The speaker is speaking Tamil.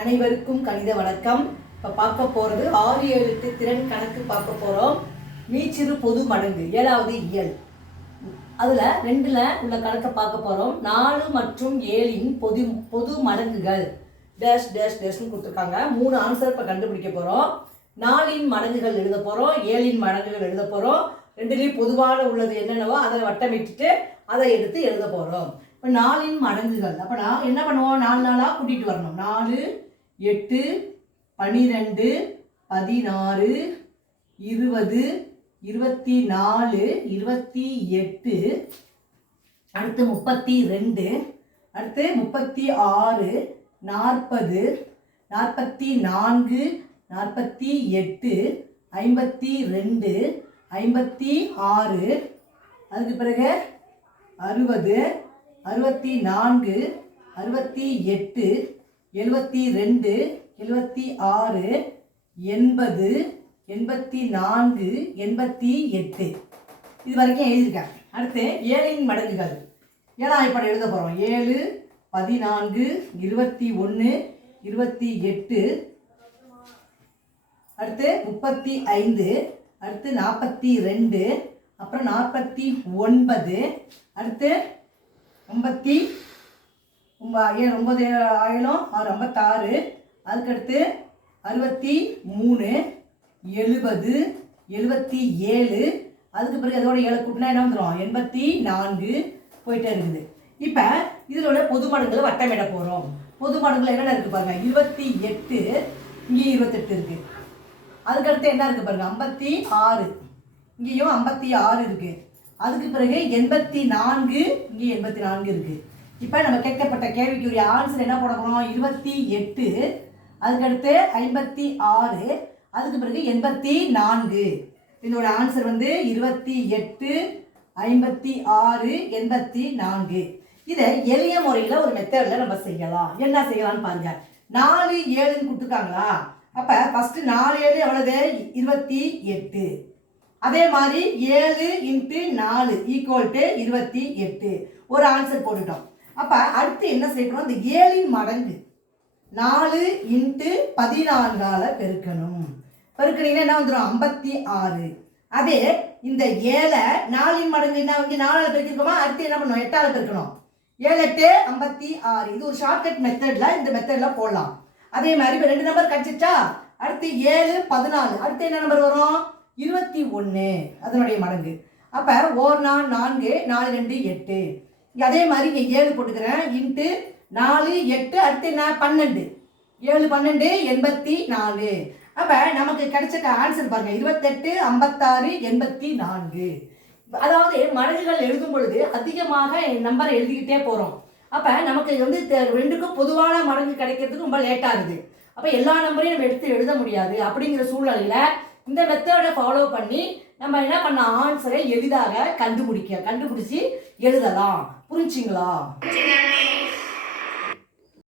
அனைவருக்கும் கணித வணக்கம். இப்போ பார்க்க போகிறது ஆறு ஏழு எட்டு திறன் கணக்கு பார்க்க போகிறோம் மீச்சிறு பொது மடங்கு ஏழாவது இயல். அதில் ரெண்டில் உள்ள கணக்கை பார்க்க போகிறோம் நாலு மற்றும் ஏழின் பொது பொது மடங்குகள். டேஷ் டேஷ் டேஷ்னு கொடுத்துருக்காங்க. மூணு ஆன்சர் இப்போ கண்டுபிடிக்க போகிறோம் நாலின் மடங்குகள் எழுத போகிறோம் ஏழின் மடங்குகள் எழுத போகிறோம் ரெண்டுலேயும் பொதுவான உள்ளது என்னென்னவோ அதை வட்டமிட்டுட்டு அதை எடுத்து எழுத போகிறோம் இப்போ நாலின் மடங்குகள். அப்போ நான் என்ன பண்ணுவோம்? நாலு நாளாக கூட்டிகிட்டு வரணும். நாலு எட்டு பனிரெண்டு பதினாறு இருபது இருபத்தி நாலு இருபத்தி எட்டு அடுத்து முப்பத்தி ரெண்டு அடுத்து முப்பத்தி ஆறு நாற்பது நாற்பத்தி நான்கு நாற்பத்தி எட்டு ஐம்பத்தி ரெண்டு ஐம்பத்தி ஆறு அதுக்கு பிறகு அறுபது அறுபத்தி நான்கு அறுபத்தி எட்டு எழுபத்தி ரெண்டு எழுபத்தி ஆறு எண்பது எண்பத்தி நான்கு எண்பத்தி எட்டு. இது வரைக்கும் எழுதியிருக்கேன் அடுத்து ஏழின் மடங்குகள். ஏழாம் இப்போ எழுத போகிறோம் ஏழு பதினான்கு இருபத்தி ஒன்று இருபத்தி எட்டு. அடுத்து முப்பத்தி ஐந்து அடுத்து நாற்பத்தி ரெண்டு அப்புறம் நாற்பத்தி ஒன்பது அடுத்து ஐம்பத்தி ரொம்ப ஏழு ரொம்ப ஆயிரம். ஆறு ஐம்பத்தாறு அதுக்கடுத்து அறுபத்தி மூணு எழுபது எழுபத்தி ஏழு. அதுக்கு பிறகு அதோட ஏழு கூட்டினா என்ன வந்துடும் எண்பத்தி நான்கு போயிட்டே இருக்குது. இப்போ இதில் உள்ள பொது மடங்களை வட்டமிட போகிறோம் பொது மடங்கள் என்னென்ன இருக்குது பாருங்க? இருபத்தி எட்டு இங்கேயும் இருபத்தெட்டு இருக்குது அதுக்கடுத்து என்ன இருக்குது பாருங்க? ஐம்பத்தி ஆறு. இங்கேயும் ஐம்பத்தி ஆறு இருக்குது அதுக்கு பிறகு எண்பத்தி நான்கு இங்கேயும் எண்பத்தி நான்கு இருக்குது இப்போ நம்ம கேட்கப்பட்ட கேள்விக்குரிய ஆன்சர் என்ன போட போகிறோம் இருபத்தி எட்டு அதுக்கடுத்து ஐம்பத்தி ஆறு அதுக்கு பிறகு எண்பத்தி நான்கு. இதோட ஆன்சர் வந்து இருபத்தி எட்டு ஐம்பத்தி ஆறு எண்பத்தி நான்கு. இதை எளிய முறையில் ஒரு மெத்தடில் நம்ம செய்யலாம். என்ன செய்யலாம்னு பாருங்க. நாலு ஏழுன்னு கொடுத்துருக்காங்களா? அப்போ ஃபஸ்ட்டு நாலு ஏழு எவ்வளவு? இருபத்தி எட்டு. அதே மாதிரி ஏழு இன்ட்டு நாலு ஈக்குவல் டு இருபத்தி எட்டு. ஒரு ஆன்சர் போட்டுட்டோம். அப்போ அடுத்து என்ன செய்யணும் இந்த ஏழின் மடங்கு. நாலு இன்ட்டு பதினான்கால பெருக்கணும். பெருக்கணிங்கன்னா என்ன வந்துடும் ஐம்பத்தி ஆறு. அதே இந்த ஏழை நாலின் மடங்கு என்ன வந்து நாலால் பெருக்கிருக்கோமா அடுத்து என்ன பண்ணணும் எட்டால் பெருக்கணும். ஏழு எட்டு ஐம்பத்தி ஆறு. இது ஒரு ஷார்ட்கட் மெத்தடில் இந்த மெத்தடில் போடலாம். அதே மாதிரி இப்போ ரெண்டு நம்பர் கிடச்சிச்சா அடுத்து ஏழு பதினாலு. அடுத்து என்ன நம்பர் வரும்? இருபத்தி ஒன்று அதனுடைய மடங்கு. அப்போ ஓர் நாள் நான்கு நாலு ரெண்டு எட்டு. அதே மாதிரி இங்கே ஏழு போட்டுக்கிறேன். இன்ட்டு நாலு எட்டு அடுத்து என்ன? பன்னெண்டு. ஏழு பன்னெண்டு எண்பத்தி நாலு. அப்போ நமக்கு கிடைச்ச ஆன்சர் பாருங்கள் இருபத்தெட்டு ஐம்பத்தாறு எண்பத்தி நான்கு. அதாவது மடங்குகள் எழுதும் பொழுது அதிகமாக நம்பரை எழுதிக்கிட்டே போகிறோம் அப்போ நமக்கு வந்து ரெண்டுக்கும் பொதுவான மடங்கு கிடைக்கிறதுக்கு ரொம்ப லேட் ஆகுது அப்போ எல்லா நம்பரையும் நம்ம எடுத்து எழுத முடியாது. அப்படிங்கிற சூழ்நிலையில் இந்த மெத்தடை ஃபாலோ பண்ணி நம்ம என்ன பண்ண ஆன்சரை எளிதாக கண்டுபிடிக்க கண்டுபிடிச்சி எழுதலாம். புரிஞ்சுங்களா?